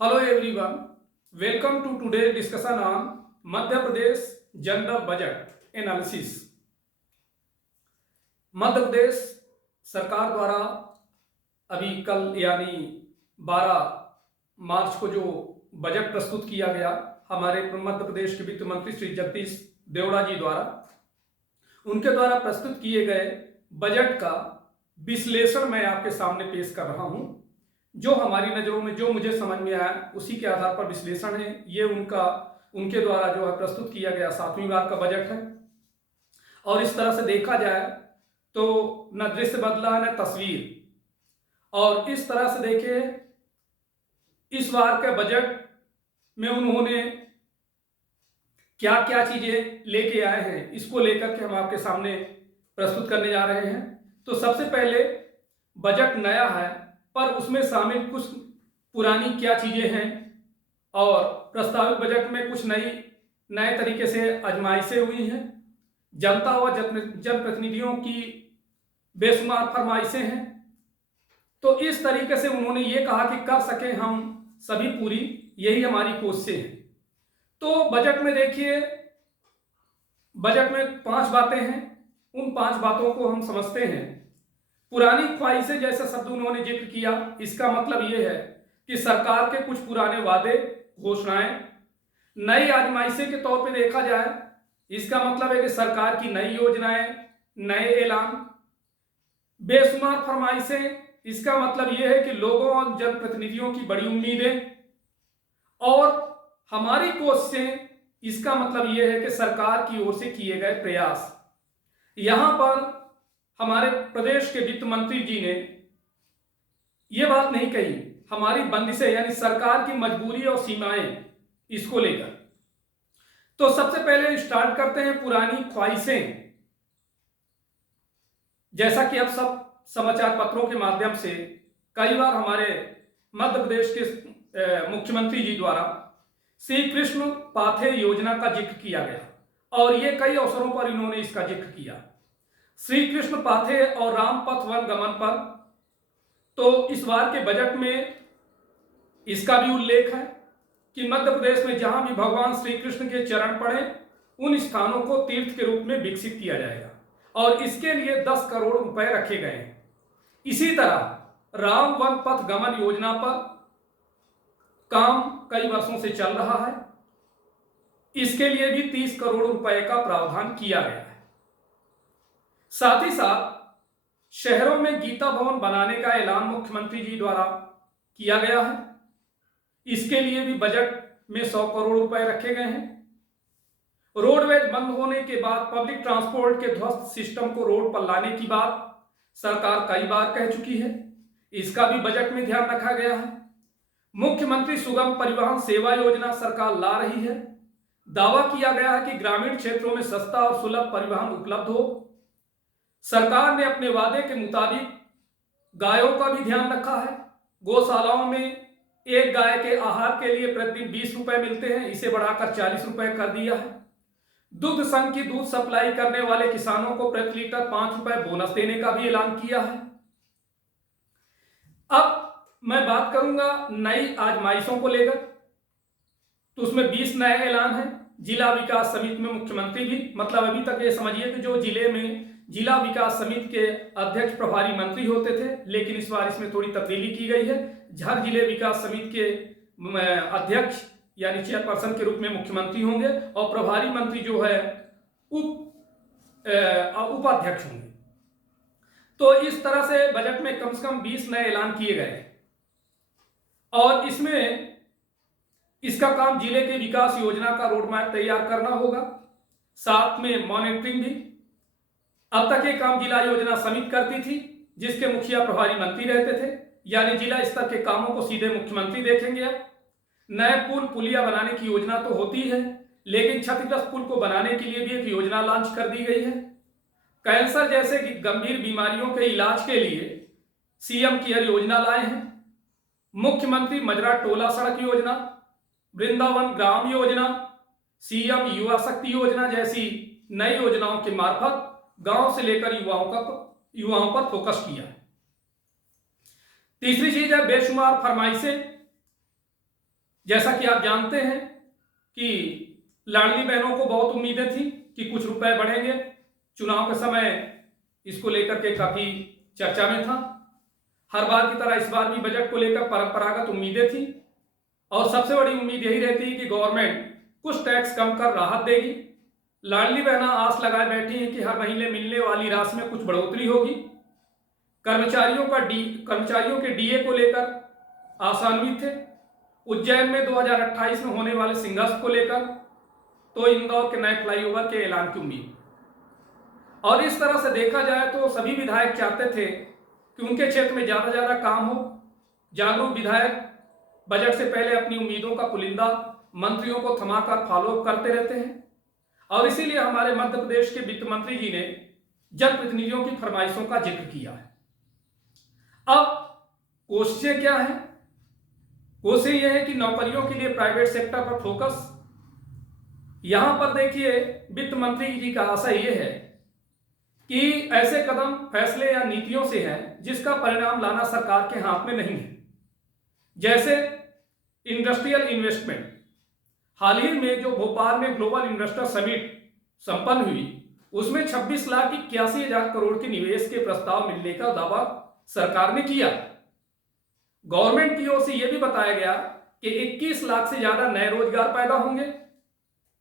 Hello everyone, welcome to today's discussion on Madhya Pradesh General Budget Analysis. Madhya Pradesh सरकार द्वारा अभी कल यानी 12 मार्च को जो बजट प्रस्तुत किया गया हमारे मध्य प्रदेश के वित्त मंत्री श्री जगदीश देवड़ा जी द्वारा, उनके द्वारा प्रस्तुत किए गए बजट का विश्लेषण मैं आपके सामने पेश कर रहा हूं। जो हमारी नज़रों में जो मुझे समझ में आया उसी के आधार पर विश्लेषण है। ये उनके द्वारा जो है प्रस्तुत किया गया 7वीं बार का बजट है और इस तरह से देखा जाए तो न दृश्य बदला न तस्वीर। और इस तरह से देखें इस बार के बजट में उन्होंने क्या क्या चीजें लेके आए हैं, इसको लेकर के हम आपके सामने प्रस्तुत करने जा रहे हैं। तो सबसे पहले बजट नया है पर उसमें शामिल कुछ पुरानी क्या चीजें हैं और प्रस्तावित बजट में कुछ नए तरीके से आजमाइशें हुई हैं। जनता व जनप्रतिनिधियों की बेशुमार फरमाइशें हैं। तो इस तरीके से उन्होंने ये कहा कि कर सके हम सभी पूरी, यही हमारी कोशिशें हैं। तो बजट में देखिए, बजट में 5 बातें हैं, उन 5 बातों को हम समझते हैं। पुरानी ख्वाहिशें जैसा शब्द उन्होंने जिक्र किया, इसका मतलब यह है कि सरकार के कुछ पुराने वादे घोषणाएं नई आजमाइशें के तौर पे देखा जाए। इसका मतलब है कि सरकार की नई योजनाएं, नए ऐलान, बेशुमार फरमाइशें। इसका मतलब यह है कि लोगों और जनप्रतिनिधियों की बड़ी उम्मीदें और हमारी कोशिशें। इसका मतलब यह है कि सरकार की ओर से किए गए प्रयास। यहां पर हमारे प्रदेश के वित्त मंत्री जी ने यह बात नहीं कही, हमारी बंदिशें यानी सरकार की मजबूरी और सीमाएं, इसको लेकर। तो सबसे पहले स्टार्ट करते हैं पुरानी ख्वाहिशें। जैसा कि अब सब समाचार पत्रों के माध्यम से कई बार हमारे मध्य प्रदेश के मुख्यमंत्री जी द्वारा श्री कृष्ण पाथे योजना का जिक्र किया गया और ये कई अवसरों पर इन्होंने इसका जिक्र किया। श्री कृष्ण पाथे और रामपथ वन गमन पर तो इस बार के बजट में इसका भी उल्लेख है कि मध्य प्रदेश में जहां भी भगवान श्री कृष्ण के चरण पड़े उन स्थानों को तीर्थ के रूप में विकसित किया जाएगा और इसके लिए 10 करोड़ रुपए रखे गए हैं। इसी तरह राम वन पथ गमन योजना पर काम कई वर्षों से चल रहा है, इसके लिए भी 30 करोड़ रुपए का प्रावधान किया गया है। साथ ही साथ शहरों में गीता भवन बनाने का ऐलान मुख्यमंत्री जी द्वारा किया गया है, इसके लिए भी बजट में 100 करोड़ रुपए रखे गए हैं। रोडवेज बंद होने के बाद पब्लिक ट्रांसपोर्ट के ध्वस्त सिस्टम को रोड पर लाने की बात सरकार कई बार कह चुकी है, इसका भी बजट में ध्यान रखा गया है। मुख्यमंत्री सुगम परिवहन सेवा योजना सरकार ला रही है। दावा किया गया है कि ग्रामीण क्षेत्रों में सस्ता और सुलभ परिवहन उपलब्ध हो। सरकार ने अपने वादे के मुताबिक गायों का भी ध्यान रखा है। गौशालाओं में एक गाय के आहार के लिए प्रतिदिन 20 रुपए मिलते हैं, इसे बढ़ाकर 40 रुपए कर दिया है। दुग्ध संघ की दूध सप्लाई करने वाले किसानों को प्रति लीटर 5 रुपए बोनस देने का भी ऐलान किया है। अब मैं बात करूंगा नई आजमाइशों को लेकर, तो उसमें 20 नए ऐलान हैं। जिला विकास समिति में मुख्यमंत्री भी, मतलब अभी तक ये समझिए कि जो जिले में जिला विकास समिति के अध्यक्ष प्रभारी मंत्री होते थे, लेकिन इस बार इसमें थोड़ी तब्दीली की गई है। हर जिले विकास समिति के अध्यक्ष यानी चेयरपर्सन के रूप में मुख्यमंत्री होंगे और प्रभारी मंत्री जो है उपाध्यक्ष होंगे। तो इस तरह से बजट में कम से कम 20 नए ऐलान किए गए और इसमें इसका काम जिले के विकास योजना का रोड मैप तैयार करना होगा, साथ में मॉनिटरिंग भी। अब तक ये काम जिला योजना समिति करती थी जिसके मुखिया प्रभारी मंत्री रहते थे, यानी जिला स्तर के कामों को सीधे मुख्यमंत्री देखेंगे। अब नए पुल पुलिया बनाने की योजना तो होती है, लेकिन क्षतिग्रस्त पुल को बनाने के लिए भी एक योजना लॉन्च कर दी गई है। कैंसर जैसे गंभीर बीमारियों के इलाज के लिए सीएम केयर योजना लाए हैं। मुख्यमंत्री मजरा टोला सड़क योजना, वृंदावन ग्राम योजना, सीएम युवा शक्ति योजना जैसी नई योजनाओं के मार्फत गांव से लेकर युवाओं पर फोकस किया है। तीसरी चीज है बेशुमार फरमाइशें। जैसा कि आप जानते हैं कि लाडली बहनों को बहुत उम्मीदें थी कि कुछ रुपए बढ़ेंगे। चुनाव के समय इसको लेकर के काफी चर्चा में था। हर बार की तरह इस बार भी बजट को लेकर परंपरागत उम्मीदें थी और सबसे बड़ी उम्मीद यही रहती है कि गवर्नमेंट कुछ टैक्स कम कर राहत देगी। लाडली बहना आस लगाए बैठी है कि हर महीने मिलने वाली राशि में कुछ बढ़ोतरी होगी। कर्मचारियों के डीए को लेकर आशान्वित थे। उज्जैन में 2028 में होने वाले सिंहस्थ को लेकर तो इंदौर के नए फ्लाईओवर के ऐलान की उम्मीद। और इस तरह से देखा जाए तो सभी विधायक चाहते थे कि उनके क्षेत्र में ज्यादा काम हो। जागरूक विधायक बजट से पहले अपनी उम्मीदों का पुलिंदा मंत्रियों को थमाकर फॉलो करते रहते हैं और इसीलिए हमारे मध्य प्रदेश के वित्त मंत्री जी ने जनप्रतिनिधियों की फरमाइशों का जिक्र किया है। अब कोशिशें क्या है? कोशिश यह है कि नौकरियों के लिए प्राइवेट सेक्टर पर फोकस। यहां पर देखिए वित्त मंत्री जी का आशय यह है कि ऐसे कदम, फैसले या नीतियों से है जिसका परिणाम लाना सरकार के हाथ में नहीं है। जैसे इंडस्ट्रियल इन्वेस्टमेंट। हाल ही में जो भोपाल में ग्लोबल इन्वेस्टर समिट संपन्न हुई, उसमें 26,81,000 करोड़ के निवेश के प्रस्ताव मिलने का दावा सरकार ने किया। गवर्नमेंट की ओर से यह भी बताया गया कि 21 लाख से ज्यादा नए रोजगार पैदा होंगे।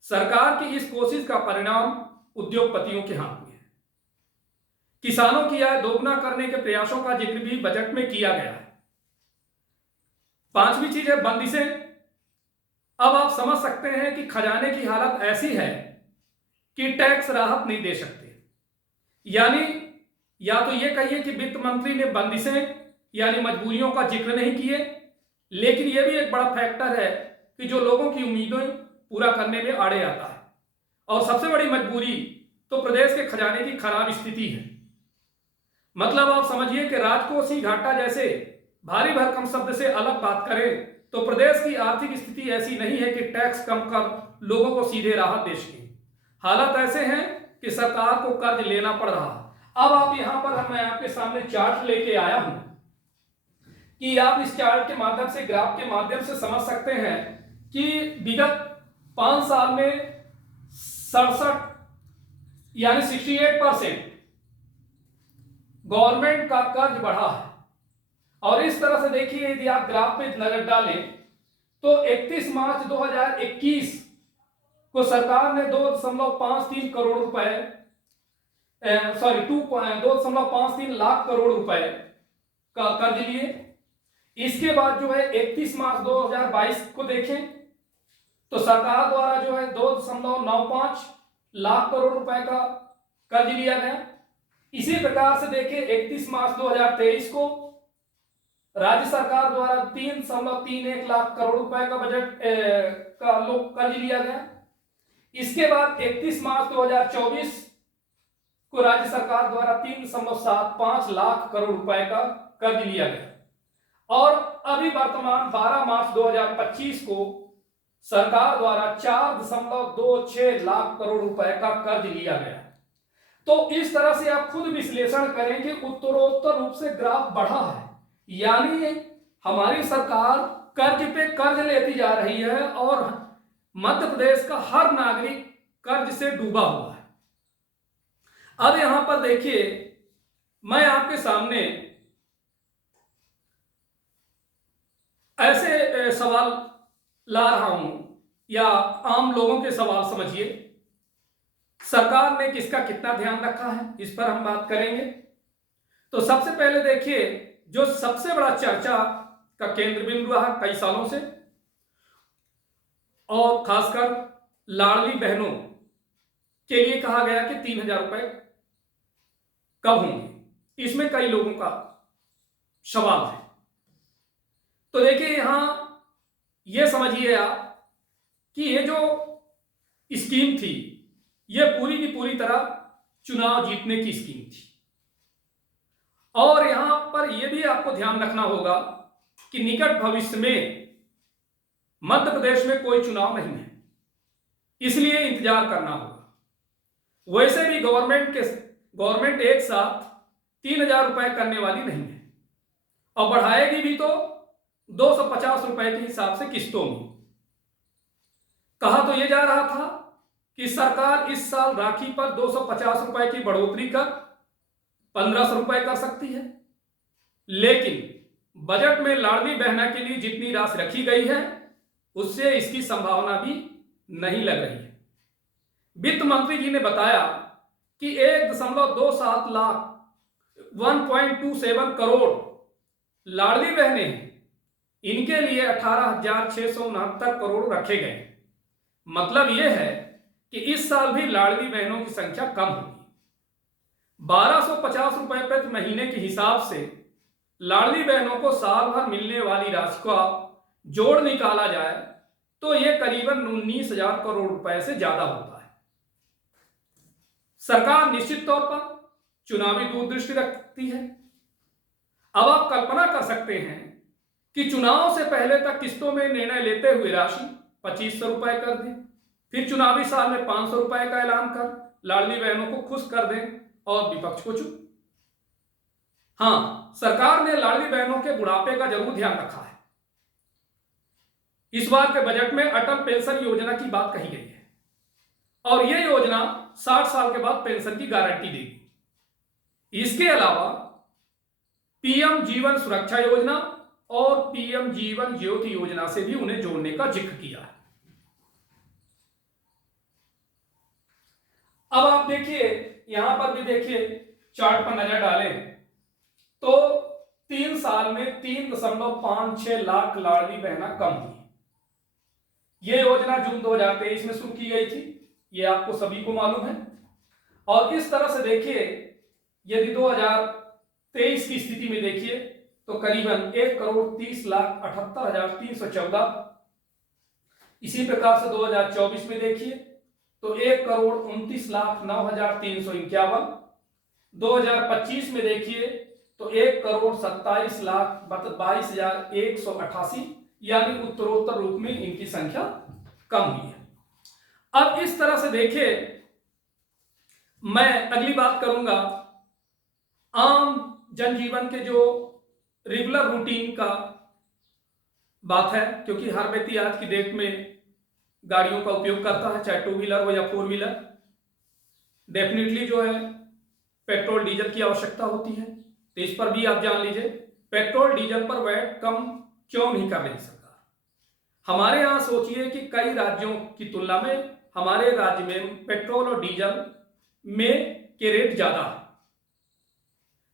सरकार की इस कोशिश का परिणाम उद्योगपतियों के हाथ में है। किसानों की आय दोगुना करने के प्रयासों का जिक्र भी बजट में किया गया है। पांचवी चीज है बंदिशें। अब आप समझ सकते हैं कि खजाने की हालत ऐसी है कि टैक्स राहत नहीं दे सकते। यानी या तो यह कहिए कि वित्त मंत्री ने बंदिशें यानी मजबूरियों का जिक्र नहीं किए, लेकिन यह भी एक बड़ा फैक्टर है कि जो लोगों की उम्मीदें पूरा करने में आड़े आता है। और सबसे बड़ी मजबूरी तो प्रदेश के खजाने की खराब स्थिति है। मतलब आप समझिए कि राजकोषीय घाटा जैसे भारी भरकम शब्द से अलग बात करें तो प्रदेश की आर्थिक स्थिति ऐसी नहीं है कि टैक्स कम कर लोगों को सीधे राहत दे सके। हालात ऐसे हैं कि सरकार को कर्ज लेना पड़ रहा है। अब आप यहां पर मैं आपके सामने चार्ट लेके आया हूं कि आप इस चार्ट के माध्यम से, ग्राफ के माध्यम से समझ सकते हैं कि विगत 5 साल में 67 यानी 68% गवर्नमेंट का कर्ज बढ़ा है। और इस तरह से देखिए, यदि आप ग्राफ पे नजर डालें तो 31 मार्च 2021 को सरकार ने 2.53 करोड़ रुपए 2.53 लाख करोड़ रुपए का कर्ज लिए। इसके बाद जो है 31 मार्च 2022 को देखें तो सरकार द्वारा जो है 2.95 लाख करोड़ रुपए का कर्ज लिया गया। इसी प्रकार से देखिए 31 मार्च 2023 को राज्य सरकार द्वारा 3.31 लाख करोड़ रुपए का बजट का कर्ज लिया गया। इसके बाद 31 मार्च 2024 को राज्य सरकार द्वारा 3.75 लाख करोड़ रुपए का कर्ज लिया गया। और अभी वर्तमान 12 मार्च 2025 को सरकार द्वारा 4.26 लाख करोड़ रुपए का कर्ज लिया गया। तो इस तरह से आप खुद विश्लेषण करें कि उत्तरोत्तर रूप से ग्राफ बढ़ा है, यानी हमारी सरकार कर्ज पे कर्ज लेती जा रही है और मध्य प्रदेश का हर नागरिक कर्ज से डूबा हुआ है। अब यहां पर देखिए, मैं आपके सामने ऐसे सवाल ला रहा हूं या आम लोगों के सवाल समझिए। सरकार ने किसका कितना ध्यान रखा है, इस पर हम बात करेंगे। तो सबसे पहले देखिए, जो सबसे बड़ा चर्चा का केंद्र बिंदु रहा कई सालों से, और खासकर लाडली बहनों के लिए कहा गया कि 3,000 रुपए कब होंगे, इसमें कई लोगों का सवाल है। तो देखिए, यहां यह समझिए आप कि ये जो स्कीम थी, यह पूरी की पूरी तरह चुनाव जीतने की स्कीम थी। और यहां पर यह भी आपको ध्यान रखना होगा कि निकट भविष्य में मध्य प्रदेश में कोई चुनाव नहीं है, इसलिए इंतजार करना होगा। वैसे भी गवर्नमेंट एक साथ 3,000 रुपए करने वाली नहीं है और बढ़ाएगी भी तो 250 रुपए के हिसाब से किस्तों में। कहा तो यह जा रहा था कि सरकार इस साल राखी पर 250 रुपए की बढ़ोतरी कर 1500 रुपए कर सकती है, लेकिन बजट में लाडली बहना के लिए जितनी राशि रखी गई है उससे इसकी संभावना भी नहीं लग रही है। वित्त मंत्री जी ने बताया कि 1.27 लाख 1.27 करोड़ लाडली बहनें हैं, इनके लिए 18,669 करोड़ रखे गए। मतलब यह है कि इस साल भी लाडली बहनों की संख्या कम होगी। 1250 रुपए प्रति महीने के हिसाब से लाडली बहनों को साल भर मिलने वाली राशि का जोड़ निकाला जाए तो यह करीबन 19,000 करोड़ रुपए से ज्यादा होता है। सरकार निश्चित तौर पर चुनावी दूरदृष्टि रखती है। अब आप कल्पना कर सकते हैं कि चुनाव से पहले तक किस्तों में निर्णय लेते हुए राशि 2500 रुपए कर दें, फिर चुनावी साल में 500 रुपए का ऐलान कर लाडली बहनों को खुश कर दें और विपक्ष को चुप। हां, सरकार ने लाडली बहनों के बुढ़ापे का जरूर ध्यान रखा है। इस बार के बजट में अटल पेंशन योजना की बात कही गई है और यह योजना 60 साल के बाद पेंशन की गारंटी देगी। इसके अलावा पीएम जीवन सुरक्षा योजना और पीएम जीवन ज्योति योजना से भी उन्हें जोड़ने का जिक्र किया है। अब आप देखिए, यहां पर भी देखिए, चार्ट पर नजर डालें तो 3 साल में 3.56 लाख लाडली बहना कम हुई। यह योजना जून 2023 में शुरू की गई थी, यह आपको सभी को मालूम है। और इस तरह से देखिए, यदि 2023 की स्थिति में देखिए तो करीबन 1,30,78,314। इसी प्रकार से 2024 में देखिए तो 1,29,09,351। 2025 में देखिए तो 1,27,22,188, यानी उत्तरोत्तर रूप में इनकी संख्या कम हुई है। अब इस तरह से देखिए, मैं अगली बात करूंगा आम जनजीवन के जो रेगुलर रूटीन का बात है, क्योंकि हर व्यक्ति आज की डेट में गाड़ियों का उपयोग करता है, चाहे 2 व्हीलर हो या 4 व्हीलर। डेफिनेटली जो है पेट्रोल डीजल की आवश्यकता होती है, तो इस पर भी आप जान लीजिए पेट्रोल डीजल पर वैट कम क्यों नहीं कर रही सरकार। हमारे यहां सोचिए कि कई राज्यों की तुलना में हमारे राज्य में पेट्रोल और डीजल में के रेट ज्यादा है।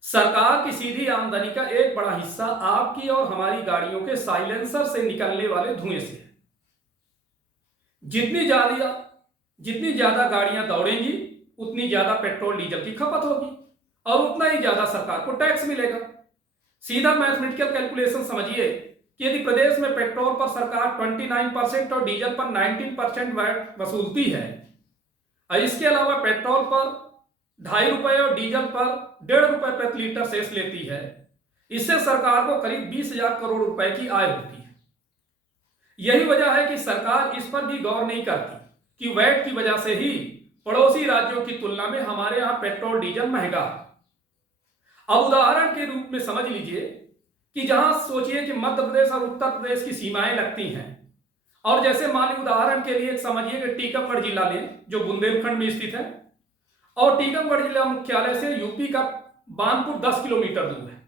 सरकार की सीधी आमदनी का एक बड़ा हिस्सा आपकी और हमारी गाड़ियों के साइलेंसर से निकलने वाले धुएं से है। जितनी ज्यादा गाड़ियां दौड़ेंगी उतनी ज्यादा पेट्रोल डीजल की खपत होगी और उतना ही ज्यादा सरकार को टैक्स मिलेगा। सीधा मैथमेटिकल कैलकुलेशन समझिए कि यदि प्रदेश में पेट्रोल पर सरकार 29% और डीजल पर 19% वैट वसूलती है और इसके अलावा पेट्रोल पर 2.5 रुपए और डीजल पर 1.5 रुपए प्रति लीटर सेस लेती है, इससे सरकार को करीब 20,000 करोड़ रुपए की आय होती है। यही वजह है कि सरकार इस पर भी गौर नहीं करती कि वैट की वजह से ही पड़ोसी राज्यों की तुलना में हमारे यहां पेट्रोल डीजल महंगा है। अब उदाहरण के रूप में समझ लीजिए कि जहां सोचिए कि मध्य प्रदेश और उत्तर प्रदेश की सीमाएं लगती हैं, और जैसे मान लीजिए उदाहरण के लिए समझिए कि टीकमगढ़ जिला लें जो बुंदेलखंड में स्थित है, और टीकमगढ़ जिला मुख्यालय से यूपी का बानपुर 10 किलोमीटर दूर है।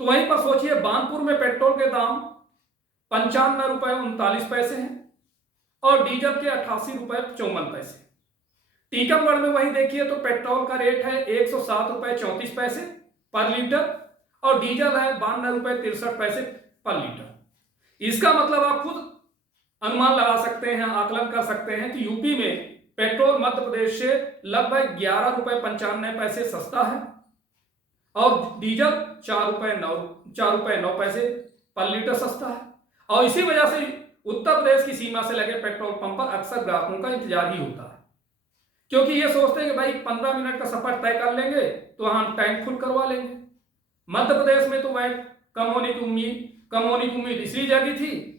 तो वहीं पर सोचिए बानपुर में पेट्रोल के दाम 95 रुपए 39 पैसे हैं और डीजल के 88 रुपए 54 पैसे। टीकमगढ़ में वहीं देखिए तो पेट्रोल का रेट है 107 रुपए 34 पैसे पर लीटर और डीजल है 92 रुपए 63 पैसे पर लीटर। इसका मतलब आप खुद अनुमान लगा सकते हैं, आकलन कर सकते हैं कि यूपी में पेट्रोल मध्य प्रदेश से लगभग 11 रुपए 95 पैसे सस्ता है और डीजल 4 रुपए 9 पैसे पर लीटर सस्ता है। और इसी वजह से उत्तर प्रदेश की सीमा से लगे पेट्रोल पंप पर अक्सर ग्राहकों का इंतजार ही होता है, क्योंकि ये सोचते हैं कि भाई 15 मिनट का सफर तय कर लेंगे तो हम टैंक फुल करवा लेंगे। मध्य प्रदेश में तो वैट कम होने की उम्मीद इसलिए जागी थी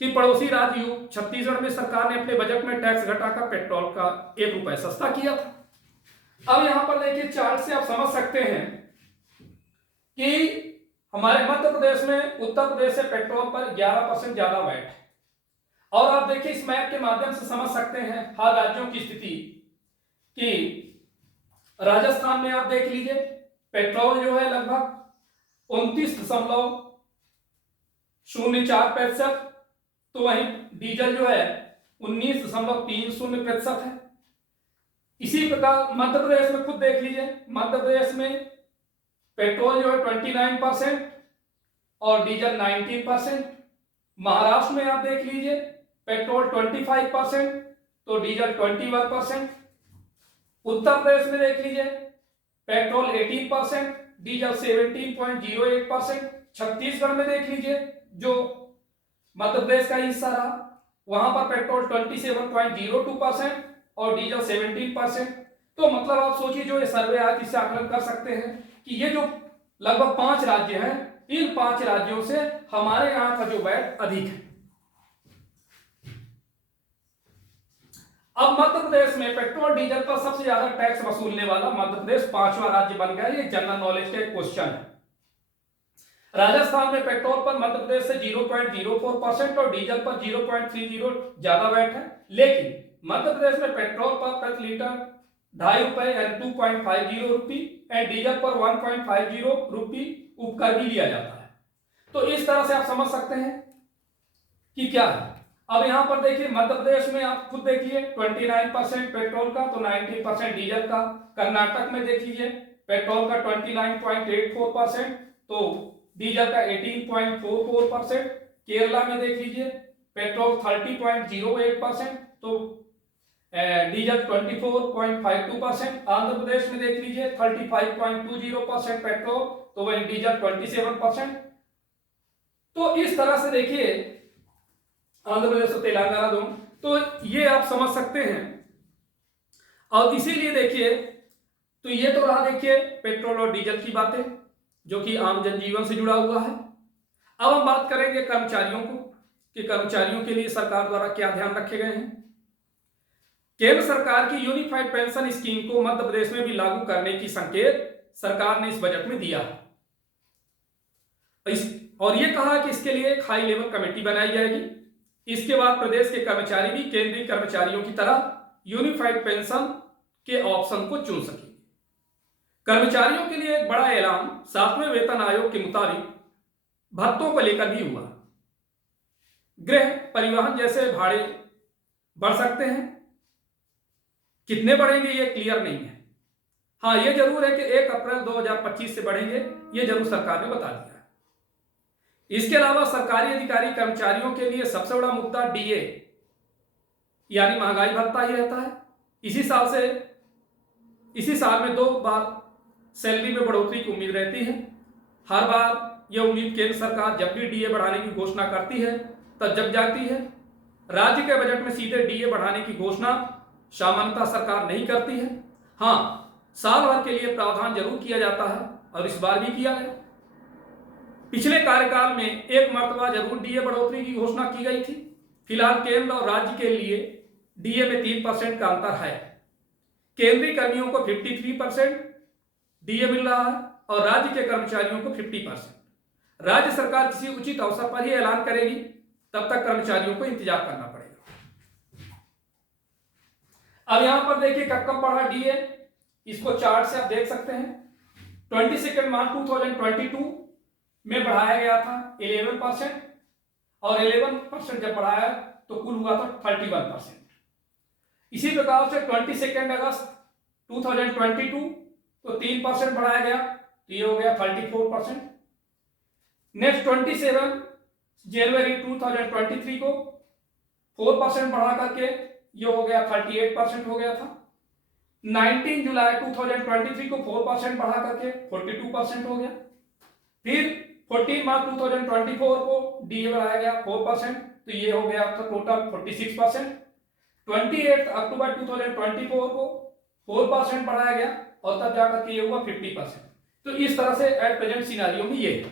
कि पड़ोसी राज्य छत्तीसगढ़ में सरकार ने अपने बजट में टैक्स घटाकर पेट्रोल का 1 रुपए सस्ता किया था। अब यहां पर देखिए चार्ट से आप समझ सकते हैं कि हमारे मध्य प्रदेश में उत्तर प्रदेश से पेट्रोल पर 11% ज्यादा वैट है और आप देखिए इस मैप के माध्यम से समझ सकते हैं हर राज्यों की स्थिति कि राजस्थान में आप देख लीजिए पेट्रोल जो है लगभग 29.04%, तो वहीं डीजल जो है 19.30% है। इसी प्रकार मध्य प्रदेश में खुद देख लीजिए, मध्य प्रदेश में पेट्रोल जो है 29% और डीजल 19%। महाराष्ट्र में आप देख लीजिए पेट्रोल 25% तो डीजल 21%। उत्तर प्रदेश में देख लीजिए पेट्रोल 18%, डीजल 17.08%। छत्तीसगढ़ में देख लीजिए जो मध्य प्रदेश का हिस्सा रहा, वहां पर पेट्रोल 27.02% और डीजल 17%। तो मतलब आप सोचिए जो ये सर्वे है इससे आकलन कर सकते हैं कि ये जो लगभग 5 राज्य हैं, इन 5 राज्यों से हमारे यहां का जो वैट अधिक है। अब मध्य प्रदेश में पेट्रोल डीजल पर सबसे ज्यादा टैक्स वसूलने वाला मध्य प्रदेश 5वां राज्य बन गया। ये जनरल नॉलेज का एक क्वेश्चन है। राजस्थान में पेट्रोल पर मध्य प्रदेश से 0.04% और डीजल पर 0.30 ज्यादा वैट है, लेकिन मध्य प्रदेश में पेट्रोल पर प्रति लीटर 2.5 रुपए यानी 2.50 रुपी एंड डीजल पर 1.50 रुपी उपकर भी लिया जाता है। तो इस तरह से आप समझ सकते हैं कि क्या है। अब यहां पर देखिए मध्य प्रदेश में आप खुद देखिए 29% पेट्रोल का तो 19% डीजल का। कर्नाटक में देख लीजिए पेट्रोल का 29.84% तो डीजल का 18.44%। केरला में देख लीजिए पेट्रोल 30.08% तो डीजल 24.52%। आंध्र प्रदेश में देख लीजिए 35.20% पेट्रोल तो वही डीजल 27%। तो इस तरह से देखिए आंध्र प्रदेश और तेलंगाना दोनों, तो ये आप समझ सकते हैं। और इसीलिए देखिए तो ये तो रहा देखिए पेट्रोल और डीजल की बातें जो कि आम जनजीवन से जुड़ा हुआ है। अब हम बात करेंगे कर्मचारियों को कि कर्मचारियों के लिए सरकार द्वारा क्या ध्यान रखे गए हैं। केंद्र सरकार की यूनिफाइड पेंशन स्कीम को मध्य प्रदेश में भी लागू करने की संकेत सरकार ने इस बजट में दिया और यह कहा कि इसके लिए एक हाई लेवल कमेटी बनाई जाएगी। इसके बाद प्रदेश के कर्मचारी भी केंद्रीय कर्मचारियों की तरह यूनिफाइड पेंशन के ऑप्शन को चुन सकेंगे। कर्मचारियों के लिए एक बड़ा ऐलान 7वें वेतन आयोग के मुताबिक भत्तों को लेकर भी हुआ। गृह परिवहन जैसे भाड़े बढ़ सकते हैं, कितने बढ़ेंगे ये क्लियर नहीं है। हाँ ये जरूर है कि 1 अप्रैल 2025 से बढ़ेंगे, ये जरूर सरकार ने बता दिया। इसके अलावा सरकारी अधिकारी कर्मचारियों के लिए सबसे बड़ा मुद्दा डीए यानी महंगाई भत्ता ही रहता है। इसी साल में 2 बार सैलरी में बढ़ोतरी की उम्मीद रहती है। हर बार यह उम्मीद केंद्र सरकार जब भी डीए बढ़ाने की घोषणा करती है तब जग जाती है। राज्य के बजट में सीधे डीए बढ़ाने की घोषणा सामान्यतः सरकार नहीं करती है। हाँ साल भर के लिए प्रावधान जरूर किया जाता है और इस बार भी किया गया। पिछले कार्यकाल में एक मर्तबा जरूर डीए बढ़ोतरी की घोषणा की गई थी। फिलहाल केंद्र और राज्य के लिए डीए में 3% का अंतर है। केंद्रीय कर्मियों को 53% डीए मिल रहा है और राज्य के कर्मचारियों को 50%। राज्य सरकार किसी उचित अवसर पर ही ऐलान करेगी, तब तक कर्मचारियों को इंतजार करना पड़ेगा। अब यहां पर देखिए कब कब बढ़ा डीए, इसको चार्ट से आप देख सकते हैं। 22 मार्च 2022 में बढ़ाया गया था 11% और 11% जब बढ़ाया तो कुल हुआ था 31%। इसी प्रकार से 22 अगस्त 2022 तो 3% बढ़ाया गया तो ये हो गया 34%। नेक्स्ट 27 जनवरी 2023 को 4% बढ़ा करके ये हो गया 38% हो गया था। 19 जुलाई 2023 को 4% बढ़ा करके 42% हो गया। फिर 14 मार्च 2024 को डीए बढ़ाया गया 4% तो ये हो गया आपका टोटल 46%। 28 अक्टूबर 2024 को 4% बढ़ाया गया और तब जाकर के ये हुआ 50%। तो इस तरह से एट प्रेजेंट सिनेरियो में ये है।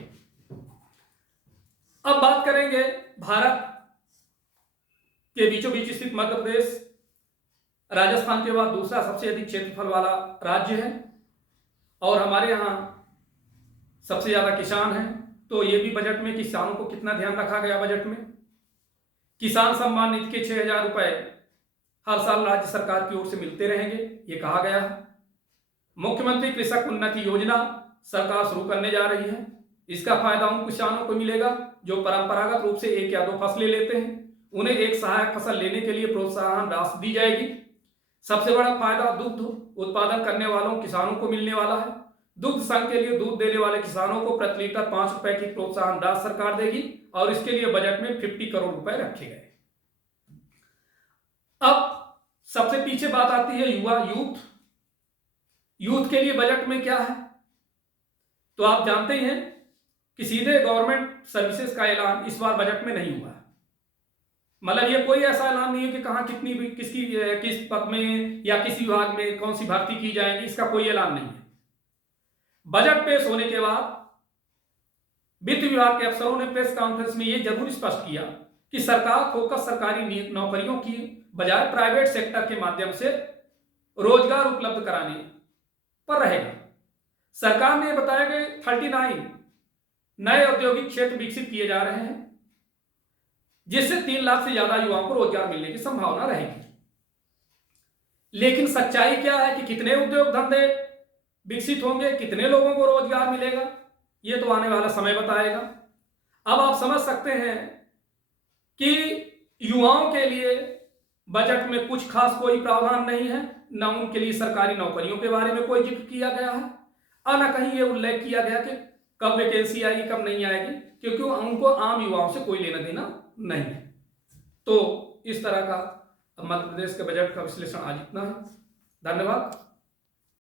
अब बात करेंगे भारत के बीचों बीच स्थित मध्य प्रदेश राजस्थान के बाद दूसरा सबसे अधिक क्षेत्रफल वाला राज्य है और हमारे यहाँ सबसे ज्यादा किसान हैं। तो ये भी बजट में किसानों को कितना ध्यान रखा गया बजट में। किसान सम्मान निधि के 6,000 रुपए हर साल राज्य सरकार की ओर से मिलते रहेंगे, ये कहा गया है। मुख्यमंत्री कृषक उन्नति योजना सरकार शुरू करने जा रही है। इसका फायदा उन किसानों को मिलेगा जो परंपरागत रूप से 1 या 2 फसलें लेते हैं। उन्हें एक सहायक फसल लेने के लिए प्रोत्साहन राशि दी जाएगी। सबसे बड़ा फायदा दुग्ध उत्पादन करने वालों किसानों को मिलने वाला है। दुग्ध संघ के लिए दूध देने वाले किसानों को प्रति लीटर 5 रुपए की प्रोत्साहन राशि सरकार देगी और इसके लिए बजट में 50 करोड़ रुपए रखे गए। अब सबसे पीछे बात आती है यूथ के लिए बजट में क्या है। तो आप जानते ही हैं कि सीधे गवर्नमेंट सर्विसेज का ऐलान इस बार बजट में नहीं हुआ है। मतलब ये कोई ऐसा ऐलान नहीं है कि कहां कितनी किस पद में या किस विभाग में कौन सी भर्ती की जाएगी, इसका कोई ऐलान नहीं है। बजट पेश होने के बाद वित्त विभाग के अफसरों ने प्रेस कॉन्फ्रेंस में यह जरूर स्पष्ट किया कि सरकार फोकस सरकारी नौकरियों की बजाय प्राइवेट सेक्टर के माध्यम से रोजगार उपलब्ध कराने पर रहेगा। सरकार ने बताया कि 39 नए औद्योगिक क्षेत्र विकसित किए जा रहे हैं, जिससे 3 लाख से ज्यादा युवाओं को रोजगार मिलने की संभावना रहेगी। लेकिन सच्चाई क्या है कि कितने उद्योग धंधे विकसित होंगे, कितने लोगों को रोजगार मिलेगा, ये तो आने वाला समय बताएगा। अब आप समझ सकते हैं कि युवाओं के लिए बजट में कुछ खास कोई प्रावधान नहीं है, न उनके लिए सरकारी नौकरियों के बारे में कोई जिक्र किया गया है और न कहीं ये उल्लेख किया गया कि कब वैकेंसी आएगी कब नहीं आएगी, क्योंकि उनको आम युवाओं से कोई लेना देना नहीं है। तो इस तरह का मध्य प्रदेश के बजट का विश्लेषण आज इतना है। धन्यवाद।